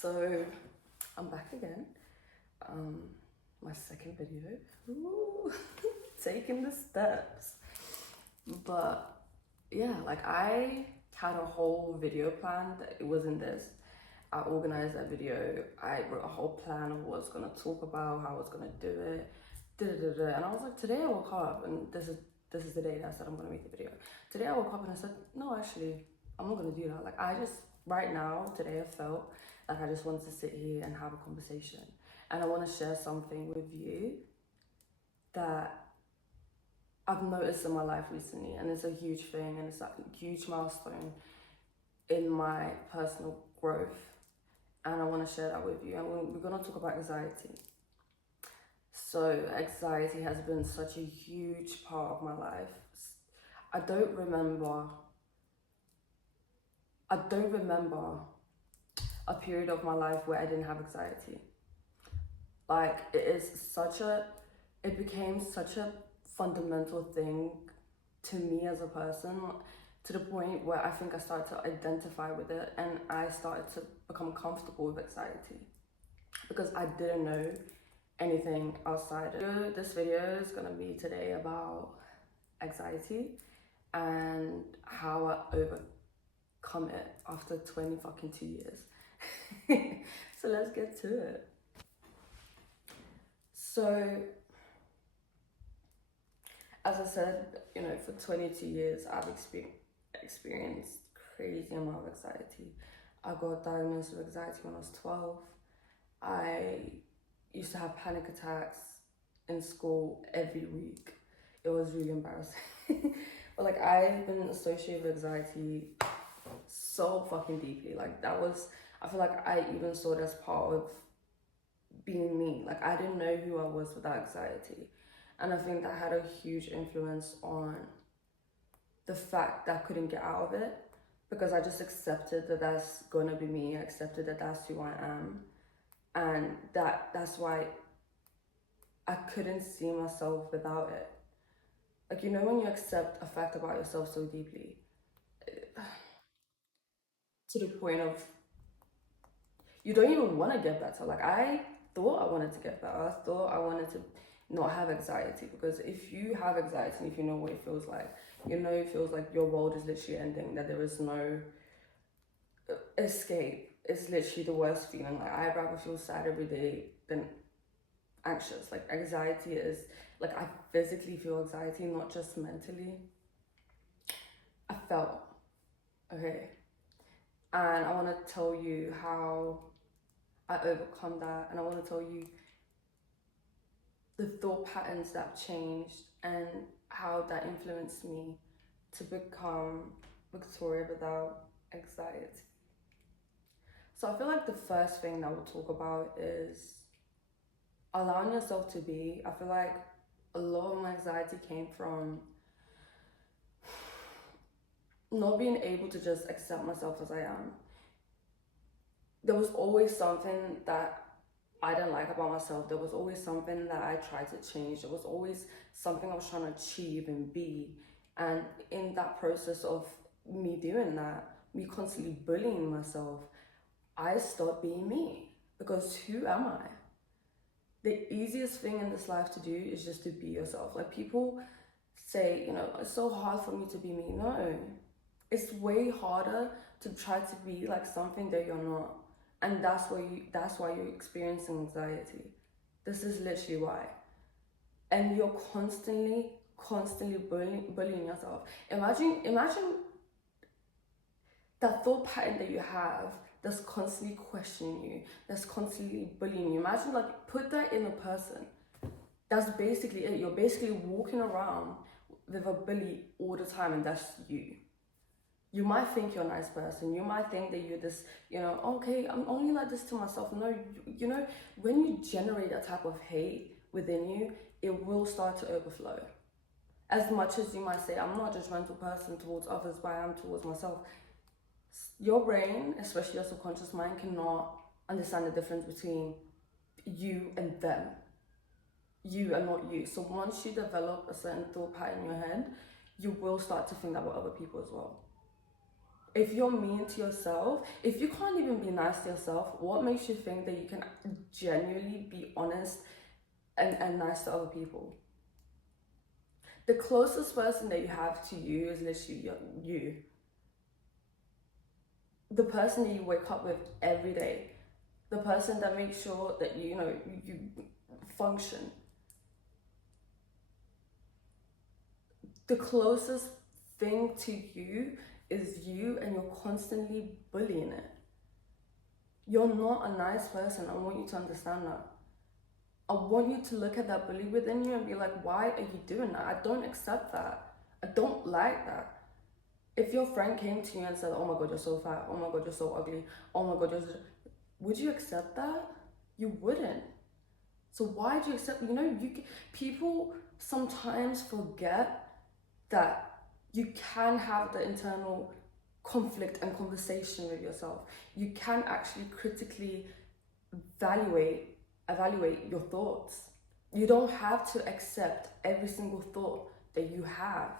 So I'm back again. My second video. Ooh, taking the steps. But yeah, like I had a whole video plan that it wasn't this. I organized that video. I wrote a whole plan of what I was gonna talk about, how I was gonna do it. And I was like, today I woke up and this is the day that I said I'm gonna make the video. Today I woke up and I said, no, actually, I'm not gonna do that. Like I just right now, today I felt like I just wanted to sit here and have a conversation. And I want to share something with you that I've noticed in my life recently, and it's a huge thing, and it's like a huge milestone in my personal growth. And I want to share that with you. And we're going to talk about anxiety. So, anxiety has been such a huge part of my life. I don't remember a period of my life where I didn't have anxiety. Like it became such a fundamental thing to me as a person, to the point where I think I started to identify with it and I started to become comfortable with anxiety because I didn't know anything outside of it. This video is gonna be today about anxiety and how I overcome it after 20 fucking 2 years. So let's get to it. So, as I said, for 22 years, I've experienced crazy amount of anxiety. I got diagnosed with anxiety when I was 12. I used to have panic attacks in school every week. It was really embarrassing. But like, I've been associated with anxiety so fucking deeply. Like I feel like I even saw it as part of being me. Like I didn't know who I was without anxiety. And I think that had a huge influence on the fact that I couldn't get out of it, because I just accepted that that's gonna be me. I accepted that that's who I am. And that's why I couldn't see myself without it. Like, when you accept a fact about yourself so deeply, to the point of you don't even want to get better. Like I thought I wanted to get better. I thought I wanted to not have anxiety, because if you have anxiety and if you know what it feels like, it feels like your world is literally ending, that there is no escape. It's literally the worst feeling. Like I'd rather feel sad every day than anxious. Like anxiety is like, I physically feel anxiety, not just mentally. I felt okay. And I want to tell you how I overcome that, and I want to tell you the thought patterns that have changed and how that influenced me to become Victoria without anxiety. So I feel like the first thing that we'll talk about is allowing yourself to be. I feel like a lot of my anxiety came from not being able to just accept myself as I am. There was always something that I didn't like about myself. There was always something that I tried to change. There was always something I was trying to achieve and be. And in that process of me doing that, me constantly bullying myself, I stopped being me. Because who am I? The easiest thing in this life to do is just to be yourself. Like people say, it's so hard for me to be me. No, it's way harder to try to be like something that you're not. And that's why you're experiencing anxiety. This is literally why. And you're constantly bullying yourself. Imagine that thought pattern that you have that's constantly questioning you, that's constantly bullying you. Imagine, like, put that in a person. That's basically it. You're basically walking around with a bully all the time, and that's you. You might think you're a nice person. You might think that you're this, okay, I'm only like this to myself. No, when you generate that type of hate within you, it will start to overflow. As much as you might say, I'm not a judgmental person towards others, but I am towards myself. Your brain, especially your subconscious mind, cannot understand the difference between you and them. You and not you. So once you develop a certain thought pattern in your head, you will start to think about other people as well. If you're mean to yourself, if you can't even be nice to yourself, what makes you think that you can genuinely be honest and nice to other people? The closest person that you have to you is literally you. The person that you wake up with every day. The person that makes sure that you function. The closest thing to you is you, and you're constantly bullying it. You're not a nice person. I want you to understand that. I want you to look at that bully within you and be like, why are you doing that? I don't accept that. I don't like that. If your friend came to you and said, oh my God, you're so fat. Oh my God, you're so ugly. Oh my God, would you accept that? You wouldn't. So why do you accept, people sometimes forget that you can have the internal conflict and conversation with yourself. You can actually critically evaluate your thoughts. You don't have to accept every single thought that you have.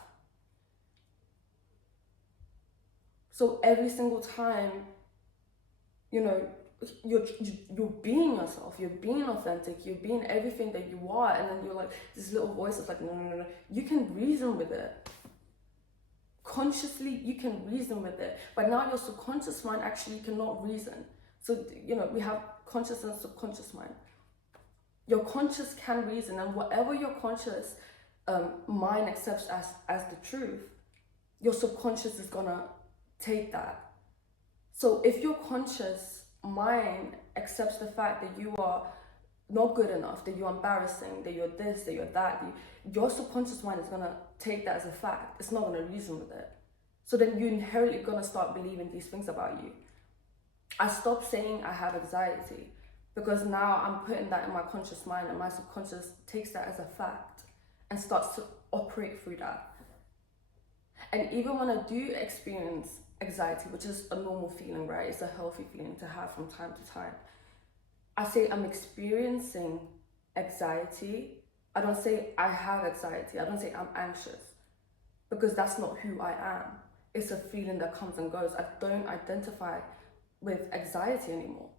So every single time, you're being yourself, you're being authentic, you're being everything that you are, and then you're like, this little voice is like, no. You can reason with it. Consciously, you can reason with it. But now your subconscious mind actually cannot reason. So, we have conscious and subconscious mind. Your conscious can reason, and whatever your conscious mind accepts as the truth, your subconscious is gonna take that. So if your conscious mind accepts the fact that you are not good enough, that you're embarrassing, that you're this, that you're that, your subconscious mind is gonna take that as a fact. It's not gonna reason with it. So then you're inherently gonna start believing these things about you. I stopped saying I have anxiety because now I'm putting that in my conscious mind, and my subconscious takes that as a fact and starts to operate through that. And even when I do experience anxiety, which is a normal feeling, right? It's a healthy feeling to have from time to time. I say I'm experiencing anxiety. I don't say I have anxiety. I don't say I'm anxious, because that's not who I am. It's a feeling that comes and goes. I don't identify with anxiety anymore.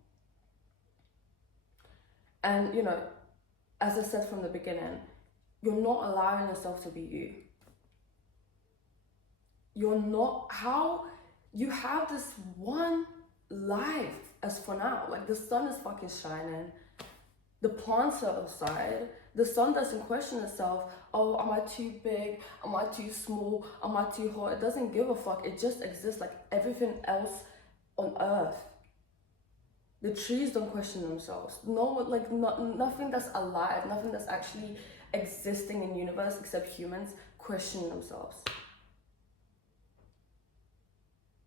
And, as I said from the beginning, you're not allowing yourself to be you. You're not, how you have this one life as for now. Like, the sun is fucking shining, the plants are outside, the sun doesn't question itself, oh, am I too big, am I too small, am I too hot? It doesn't give a fuck. It just exists like everything else on earth. The trees don't question themselves. Nothing that's alive, nothing that's actually existing in the universe except humans question themselves.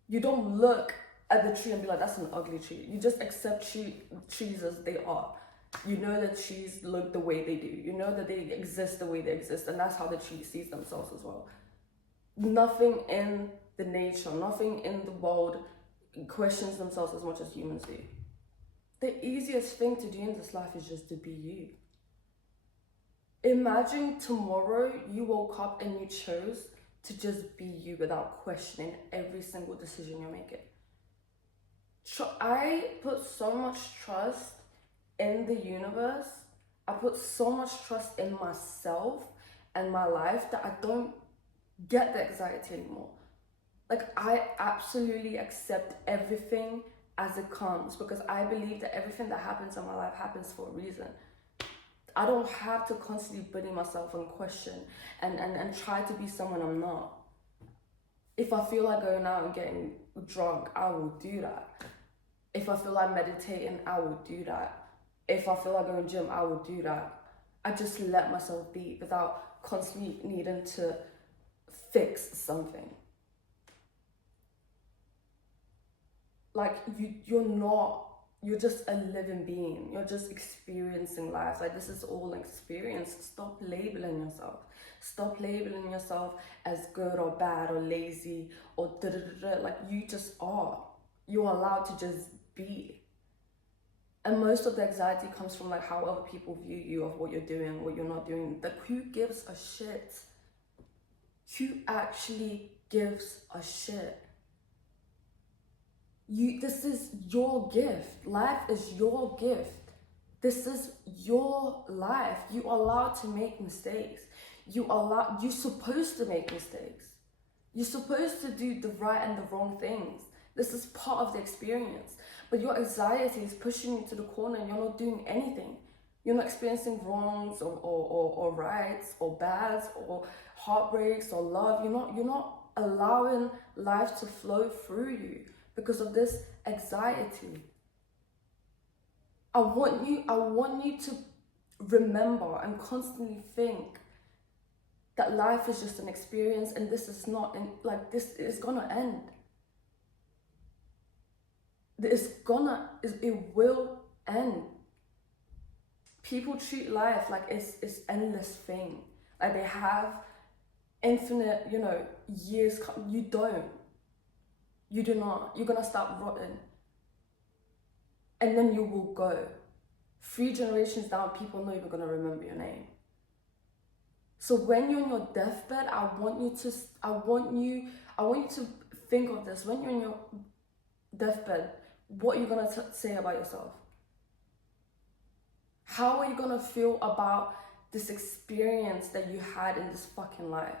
You don't look at the tree and be like, that's an ugly tree. You just accept trees as they are. You know that trees look the way they do. You know that they exist the way they exist, and that's how the tree sees themselves as well. Nothing in the nature, nothing in the world questions themselves as much as humans do. The easiest thing to do in this life is just to be you. Imagine tomorrow you woke up and you chose to just be you without questioning every single decision you're making. I put so much trust in the universe. I put so much trust in myself and my life that I don't get the anxiety anymore. Like, I absolutely accept everything as it comes, because I believe that everything that happens in my life happens for a reason. I don't have to constantly bully myself and question and try to be someone I'm not. If I feel like going out and getting drunk, I will do that. If I feel like meditating, I will do that. If I feel like going to gym, I will do that. I just let myself be without constantly needing to fix something. Like, you're just a living being. You're just experiencing life. Like, this is all an experience. Stop labeling yourself. Stop labeling yourself as good or bad or lazy or da-da-da-da. Like, you just are. You're allowed to just be. And most of the anxiety comes from, like, how other people view you, of what you're doing, what you're not doing. Like, who gives a shit? Who actually gives a shit? This is your gift. Life is your gift. This is your life. You are allowed to make mistakes. You're supposed to make mistakes. You're supposed to do the right and the wrong things. This is part of the experience. But your anxiety is pushing you to the corner and you're not doing anything. You're not experiencing wrongs or rights or bads or heartbreaks or love. You're not allowing life to flow through you because of this anxiety. I want you to remember and constantly think that life is just an experience and this is not, this is gonna end. It will end. People treat life like it's endless thing. Like they have infinite, years. You don't. You do not. You're gonna start rotting. And then you will go. 3 generations down, people are not even gonna remember your name. So when you're on your deathbed, I want you to think of this. When you're on your deathbed, what are you gonna say about yourself? How are you gonna feel about this experience that you had in this fucking life?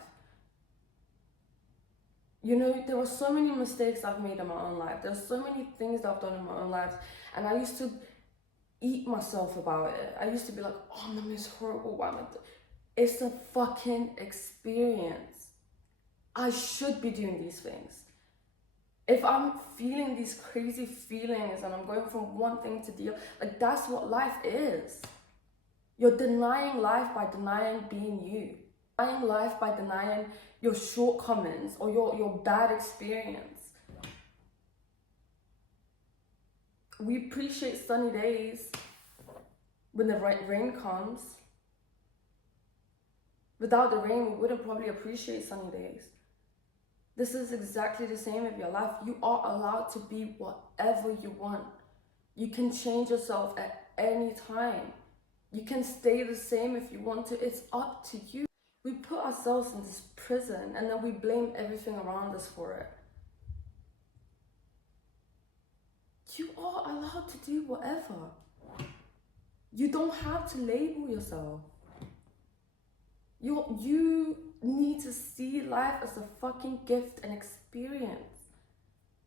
There were so many mistakes I've made in my own life. There's so many things that I've done in my own life, and I used to eat myself about it. I used to be like, oh, man, it's horrible. Why am I It's a fucking experience. I should be doing these things. If I'm feeling these crazy feelings and I'm going from one thing to the other, that's what life is. You're denying life by denying being you. Denying life by denying your shortcomings or your bad experience. We appreciate sunny days when the rain comes. Without the rain, we wouldn't probably appreciate sunny days. This is exactly the same with your life. You are allowed to be whatever you want. You can change yourself at any time. You can stay the same if you want to. It's up to you. We put ourselves in this prison and then we blame everything around us for it. You are allowed to do whatever. You don't have to label yourself. You need to see life as a fucking gift and experience.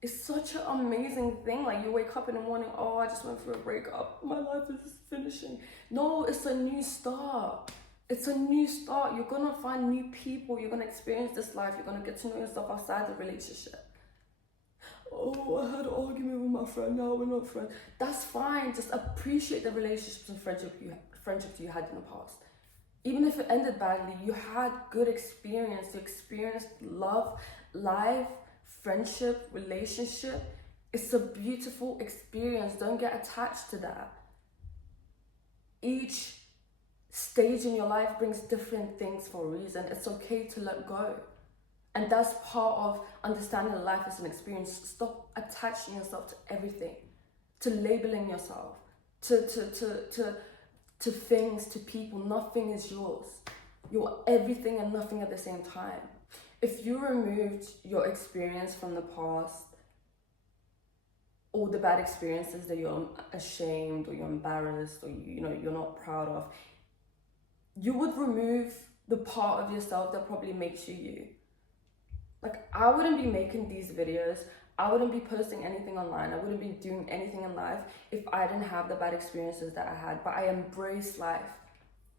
It's such an amazing thing. You wake up in the morning, oh, I just went through a breakup. My life is just finishing. No, it's a new start. It's a new start. You're gonna find new people. You're gonna experience this life. You're gonna get to know yourself outside the relationship. Oh, I had an argument with my friend. Now we're not friends. That's fine. Just appreciate the relationships and friendships you had in the past. Even if it ended badly, you had good experience. You experienced love, life, friendship, relationship. It's a beautiful experience. Don't get attached to that. Each stage in your life brings different things for a reason. It's okay to let go. And that's part of understanding that life as an experience. Stop attaching yourself to everything, to labeling yourself, to things, to people. Nothing is yours. You're everything and nothing at the same time. If you removed your experience from the past, all the bad experiences that you're ashamed or you're embarrassed or you're not proud of, you would remove the part of yourself that probably makes you you. I wouldn't be making these videos. I wouldn't be posting anything online. I wouldn't be doing anything in life if I didn't have the bad experiences that I had. But I embrace life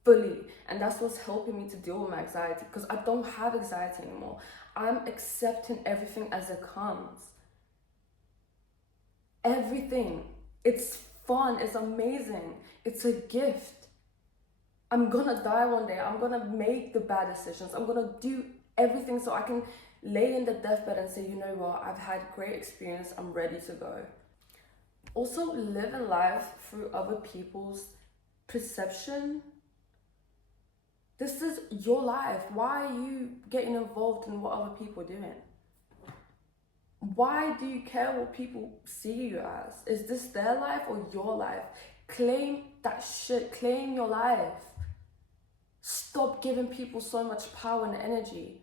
fully. And that's what's helping me to deal with my anxiety, because I don't have anxiety anymore. I'm accepting everything as it comes. Everything. It's fun. It's amazing. It's a gift. I'm gonna die one day. I'm gonna make the bad decisions. I'm gonna do everything so I can lay in the deathbed and say, you know what, I've had great experience, I'm ready to go. Also, living life through other people's perception. This is your life. Why are you getting involved in what other people are doing? Why do you care what people see you as? Is this their life or your life? Claim that shit. Claim your life. Stop giving people so much power and energy.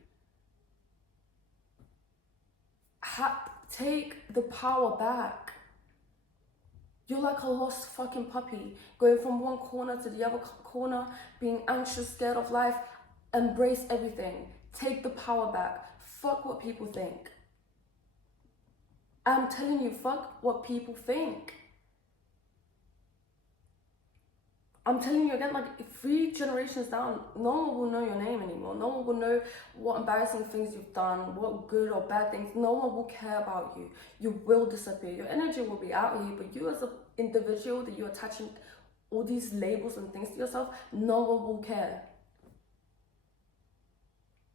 Take the power back. You're like a lost fucking puppy, going from one corner to the other corner, being anxious, scared of life. Embrace everything. Take the power back. Fuck what people think. I'm telling you, fuck what people think. I'm telling you again, like 3 generations down, no one will know your name anymore. No one will know what embarrassing things you've done, what good or bad things. No one will care about you. You will disappear. Your energy will be out here, but you as an individual that you're attaching all these labels and things to yourself, no one will care.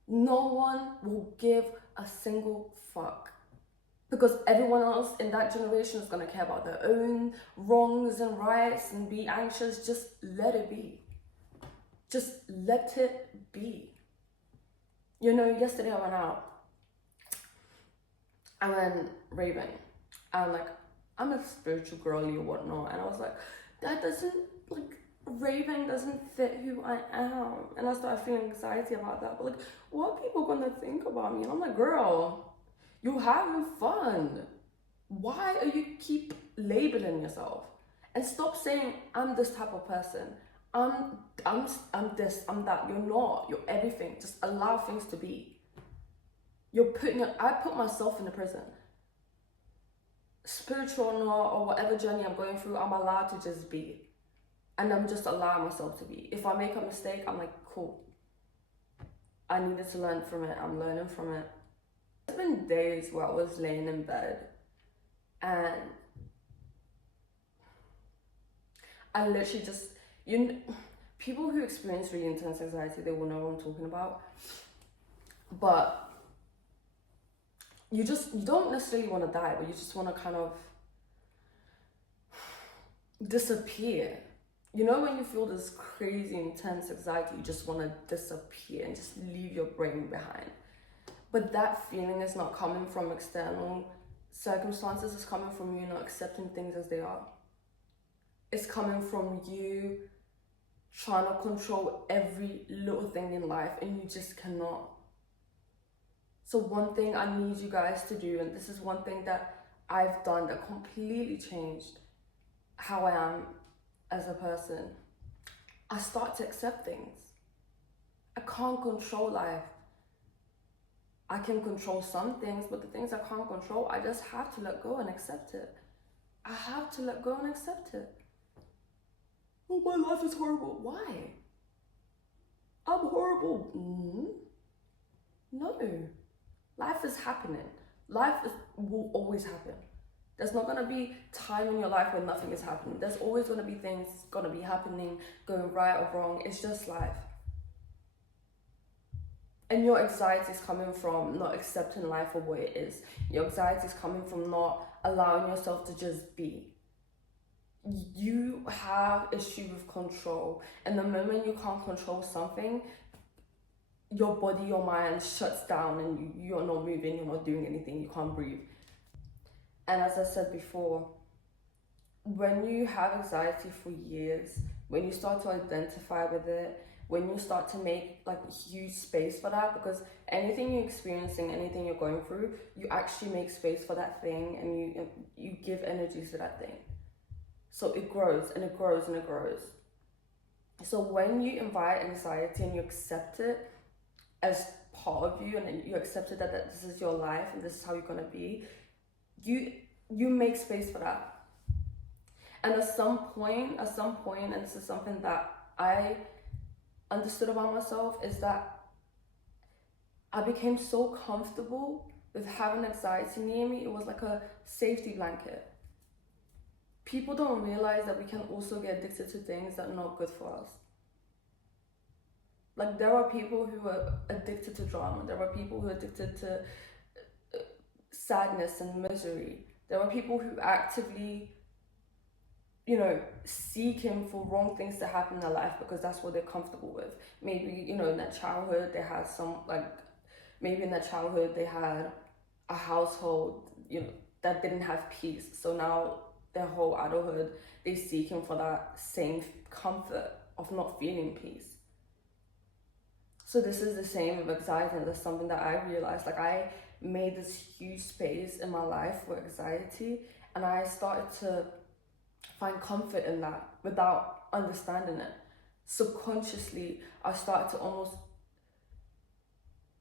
No one will give a single fuck. Because everyone else in that generation is going to care about their own wrongs and rights and be anxious. Just let it be. Just let it be. You know, yesterday I went out. I went raving. I'm like, I'm a spiritual girly or whatnot. And I was like, that doesn't, like, raving doesn't fit who I am. And I started feeling anxiety about that. But like, what are people going to think about me? And I'm like, girl, you're having fun. Why are you keep labeling yourself? And stop saying, I'm this type of person. I'm this, I'm that. You're not. You're everything. Just allow things to be. I put myself in the prison. Spiritual or not, or whatever journey I'm going through, I'm allowed to just be. And I'm just allowing myself to be. If I make a mistake, I'm like, cool. I needed to learn from it. I'm learning from it. There's been days where I was laying in bed and I literally just, people who experience really intense anxiety, they will know what I'm talking about. But you don't necessarily want to die, but you just want to kind of disappear. You know, when you feel this crazy intense anxiety, you just want to disappear and just leave your brain behind. But that feeling is not coming from external circumstances. It's coming from you not accepting things as they are. It's coming from you trying to control every little thing in life, and you just cannot. So one thing I need you guys to do, and this is one thing that I've done that completely changed how I am as a person. I start to accept things. I can't control life. I can control some things, but the things I can't control, I just have to let go and accept it. I have to let go and accept it. Oh, my life is horrible. Why? I'm horrible. No. Life is happening. Will always happen. There's not gonna be time in your life when nothing is happening. There's always gonna be things gonna be happening, going right or wrong. It's just life. And your anxiety is coming from not accepting life for what it is. Your anxiety is coming from not allowing yourself to just be. You have issue with control. And the moment you can't control something, your body, your mind shuts down and you're not moving, you're not doing anything, you can't breathe. And as I said before, when you have anxiety for years, when you start to identify with it, when you start to make like huge space for that, because anything you're experiencing, anything you're going through, you actually make space for that thing and you give energy to that thing. So it grows and it grows and it grows. So when you invite anxiety and you accept it as part of you, and you accept it that this is your life and this is how you're gonna be, you make space for that. And at some point, and this is something that I understood about myself, is that I became so comfortable with having anxiety near me. It was like a safety blanket. People don't realize that we can also get addicted to things that are not good for us. Like, there are people who are addicted to drama. There are people who are addicted to sadness and misery. There are people who actively, seeking for wrong things to happen in their life because that's what they're comfortable with. Maybe, in their childhood, they had maybe in their childhood, they had a household, that didn't have peace. So now their whole adulthood, they're seeking for that same comfort of not feeling peace. So this is the same with anxiety, and that's something that I realized. Like, I made this huge space in my life for anxiety, and I started to find comfort in that without understanding it. Subconsciously, I started to almost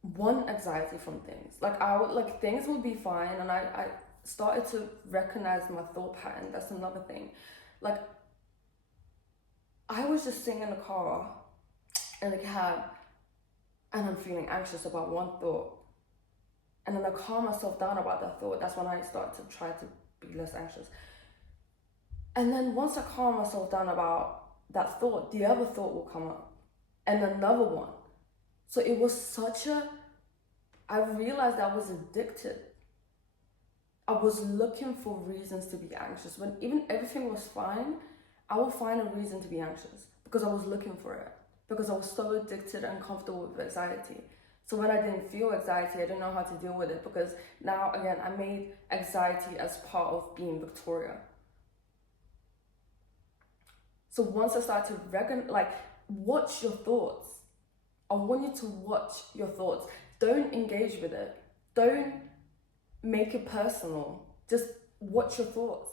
want anxiety from things. Like I would, like things would be fine, and I started to recognize my thought pattern. That's another thing. Like I was just sitting in the car, in the cab, and I'm feeling anxious about one thought. And then I calm myself down about that thought. That's when I start to try to be less anxious. And then once I calm myself down about that thought, the other thought will come up. And another one. So it was I realized I was addicted. I was looking for reasons to be anxious. When even everything was fine, I would find a reason to be anxious because I was looking for it. Because I was so addicted and comfortable with anxiety. So when I didn't feel anxiety, I didn't know how to deal with it, because now, again, I made anxiety as part of being Victoria. So once I started to watch your thoughts. I want you to watch your thoughts. Don't engage with it. Don't make it personal. Just watch your thoughts.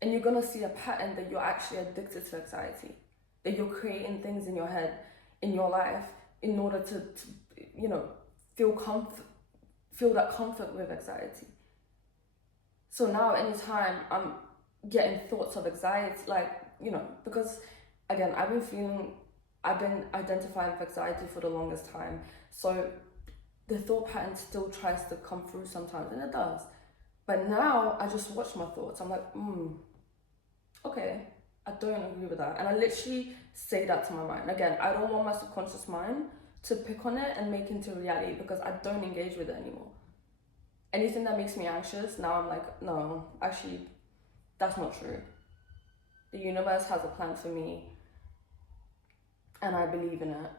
And you're going to see a pattern that you're actually addicted to anxiety. That you're creating things in your head, in your life, in order to feel that comfort with anxiety. So now anytime I'm getting thoughts of anxiety, because again, I've been identifying with anxiety for the longest time. So the thought pattern still tries to come through sometimes, and it does. But now I just watch my thoughts. I'm like, okay, I don't agree with that. And I literally say that to my mind. Again, I don't want my subconscious mind to pick on it and make it into reality, because I don't engage with it anymore. Anything that makes me anxious, now I'm like, no, actually, that's not true. The universe has a plan for me, and I believe in it.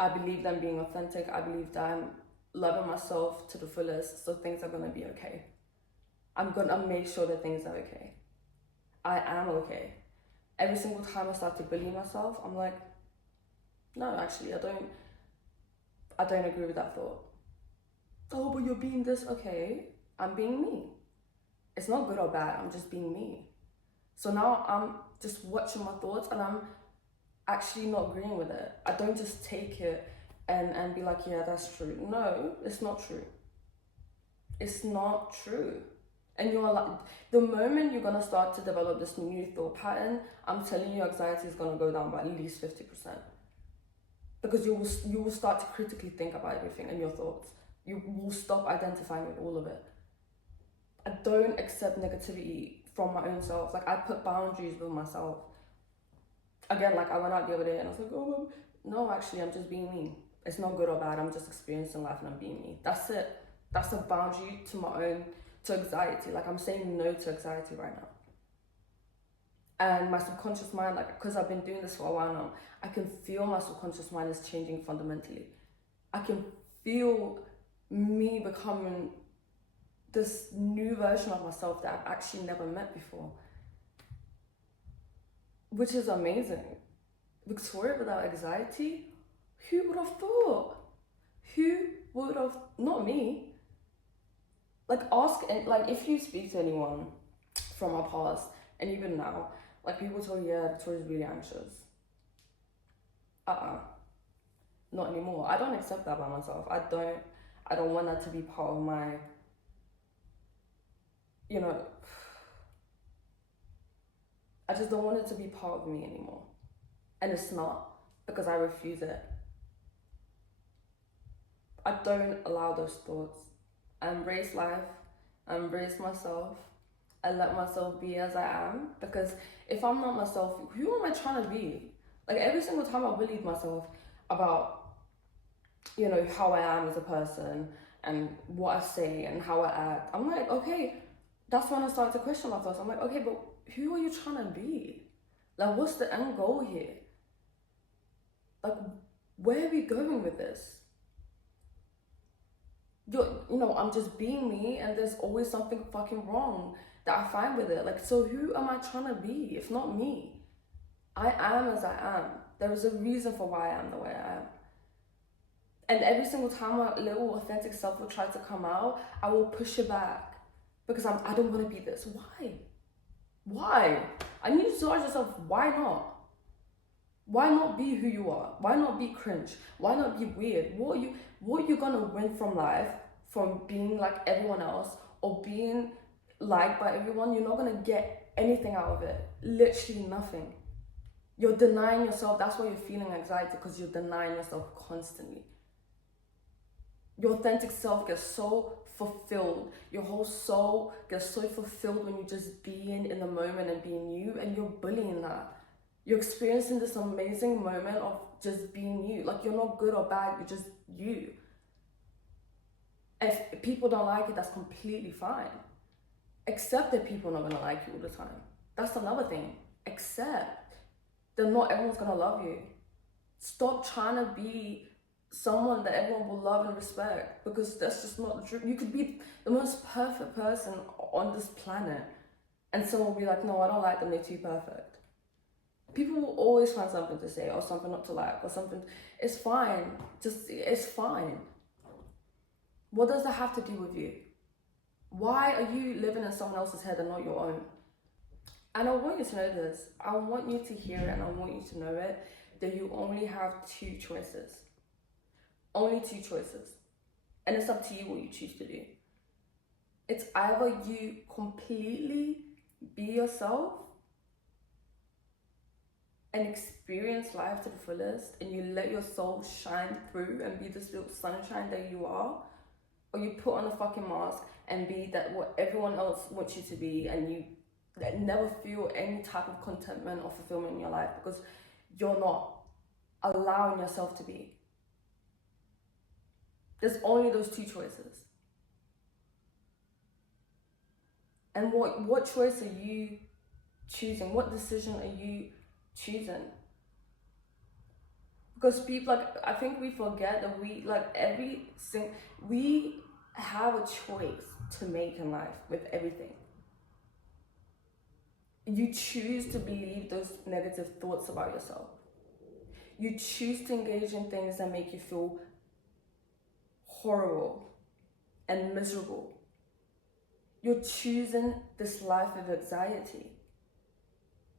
I believe that I'm being authentic. I believe that I'm loving myself to the fullest, so things are gonna be okay. I'm gonna make sure that things are okay. I am okay. Every single time I start to believe myself, I'm like, no, actually, I don't agree with that thought. Oh, but you're being this. Okay, I'm being me. It's not good or bad, I'm just being me. So now I'm just watching my thoughts, and I'm actually not agreeing with it. I don't just take it and be like, yeah, that's true. No, it's not true. It's not true. And you're like, the moment you're gonna start to develop this new thought pattern, I'm telling you, anxiety is gonna go down by at least 50%. Because you will start to critically think about everything and your thoughts. You will stop identifying with all of it. I don't accept negativity from my own self. Like, I put boundaries with myself. Again, like, I went out the other day and I was like, oh, no, actually, I'm just being me. It's not good or bad. I'm just experiencing life and I'm being me. That's it. That's a boundary to anxiety. Like, I'm saying no to anxiety right now. And my subconscious mind, like, because I've been doing this for a while now, I can feel my subconscious mind is changing fundamentally. I can feel me becoming this new version of myself that I've actually never met before. Which is amazing. Victoria without anxiety? Who would have thought? Who would have, not me. Like, if you speak to anyone from our past, and even now, like, people tell you, yeah, Victoria's really anxious. Not anymore. I don't accept that by myself. I don't want that to be part of my, I just don't want it to be part of me anymore. And it's not, because I refuse it. I don't allow those thoughts. I embrace life. I embrace myself. I let myself be as I am, because if I'm not myself, who am I trying to be? Like, every single time I bullied myself about, how I am as a person and what I say and how I act, I'm like, okay, that's when I start to question my thoughts. I'm like, okay, but who are you trying to be? Like, what's the end goal here? Like, where are we going with this? I'm just being me, and there's always something fucking wrong that I find with it. Like, so who am I trying to be if not me? I am as I am. There is a reason for why I am the way I am. And every single time a little authentic self will try to come out, I will push it back because I don't want to be this. Why? I need you to ask yourself, why not? Why not be who you are? Why not be cringe? Why not be weird? What are you gonna win from life from being like everyone else or being liked by everyone? You're not gonna get anything out of it. Literally nothing. You're denying yourself. That's why you're feeling anxiety, because you're denying yourself constantly. Your authentic self gets so fulfilled. Your whole soul gets so fulfilled when you just being in the moment and being you, and you're bullying that. You're experiencing this amazing moment of just being you. Like, you're not good or bad, you're just you. If people don't like it, that's completely fine. Accept that people are not gonna like you all the time. That's another thing. Accept that not everyone's gonna love you. Stop trying to be someone that everyone will love and respect, because that's just not the truth. You could be the most perfect person on this planet and someone will be like, no, I don't like them, they're too perfect. People will always find something to say or something not to like or something. It's fine. It's fine. What does that have to do with you? Why are you living in someone else's head and not your own? And I want you to know this. I want you to hear it and I want you to know it, that you only have two choices. Only two choices. And it's up to you what you choose to do. It's either you completely be yourself and experience life to the fullest, and you let your soul shine through and be this little sunshine that you are, or you put on a fucking mask and be that what everyone else wants you to be, and you never feel any type of contentment or fulfillment in your life because you're not allowing yourself to be. There's only those two choices. And what choice are you choosing? What decision are you choosing? Because people, like, I think we forget that we have a choice to make in life with everything. You choose to believe those negative thoughts about yourself. You choose to engage in things that make you feel horrible and miserable. You're choosing this life of anxiety.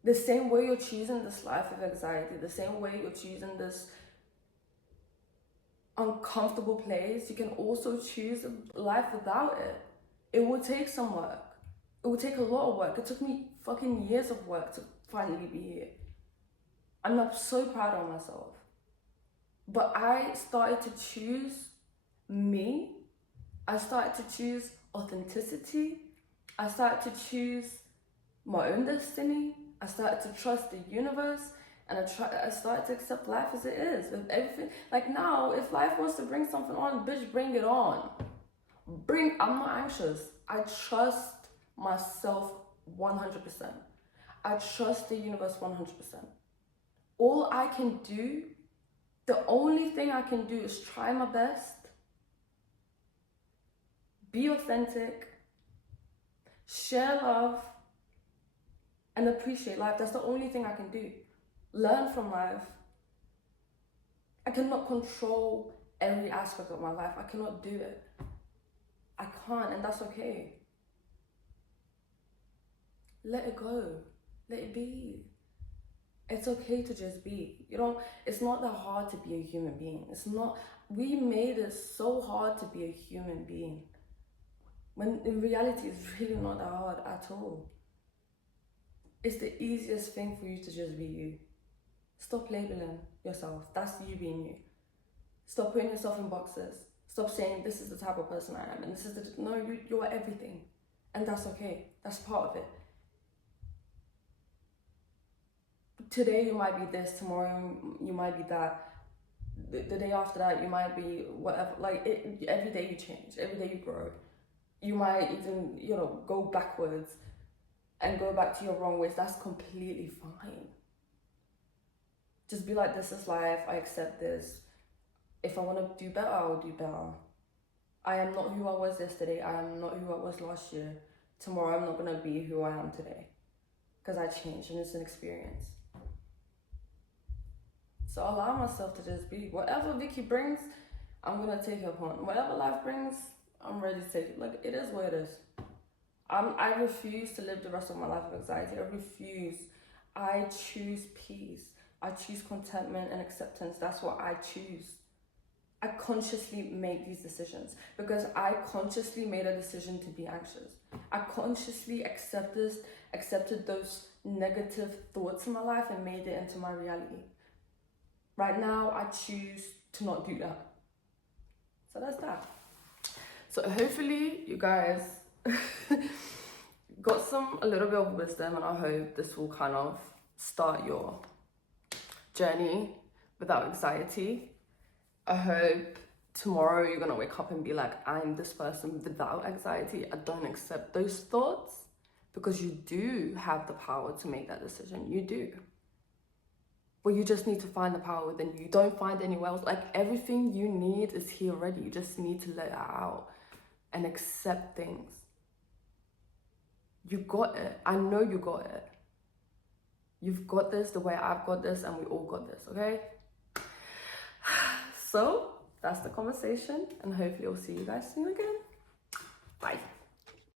The same way you're choosing this life of anxiety, the same way you're choosing this uncomfortable place, you can also choose a life without it. It will take some work. It will take a lot of work. It took me fucking years of work to finally be here. I'm not so proud of myself. But I started to choose me. I started to choose authenticity. I started to choose my own destiny. I started to trust the universe, and I started to accept life as it is with everything. Like, now, if life wants to bring something on, bitch, bring it on. I'm not anxious. I trust myself 100%. I trust the universe 100%. All I can do, the only thing I can do is try my best, be authentic, share love, and appreciate life. That's the only thing I can do. Learn from life. I cannot control every aspect of my life. I cannot do it. I can't, and that's okay. Let it go. Let it be. It's okay to just be. It's not that hard to be a human being. We made it so hard to be a human being, when in reality it's really not that hard at all. It's the easiest thing for you to just be you. Stop labeling yourself. That's you being you. Stop putting yourself in boxes. Stop saying this is the type of person I am, and this is you're everything, and that's okay. That's part of it. Today you might be this, tomorrow you might be that, the day after that you might be whatever. Every day you change, every day you grow. You might even, go backwards and go back to your wrong ways. That's completely fine. Just be like, this is life, I accept this. If I want to do better, I will do better. I am not who I was yesterday. I am not who I was last year. Tomorrow I'm not going to be who I am today, because I changed, and it's an experience. So allow myself to just be. Whatever Vicky brings, I'm gonna take it upon whatever life brings. I'm ready to take it. Like, it is what it is. I refuse to live the rest of my life with anxiety. I refuse. I choose peace. I choose contentment and acceptance. That's what I choose. I consciously make these decisions because I consciously made a decision to be anxious. I consciously accepted those negative thoughts in my life and made it into my reality. Right now, I choose to not do that. So that's that. So hopefully you guys got a little bit of wisdom, and I hope this will kind of start your journey without anxiety. I hope tomorrow you're gonna wake up and be like, I'm this person without anxiety. I don't accept those thoughts, because you do have the power to make that decision. You do. But you just need to find the power within you. Don't find anywhere else. Like, everything you need is here already. You just need to let it out and accept things. You got it. I know you got it. You've got this the way I've got this, and we all got this, okay? So that's the conversation, and hopefully I'll see you guys soon again. Bye.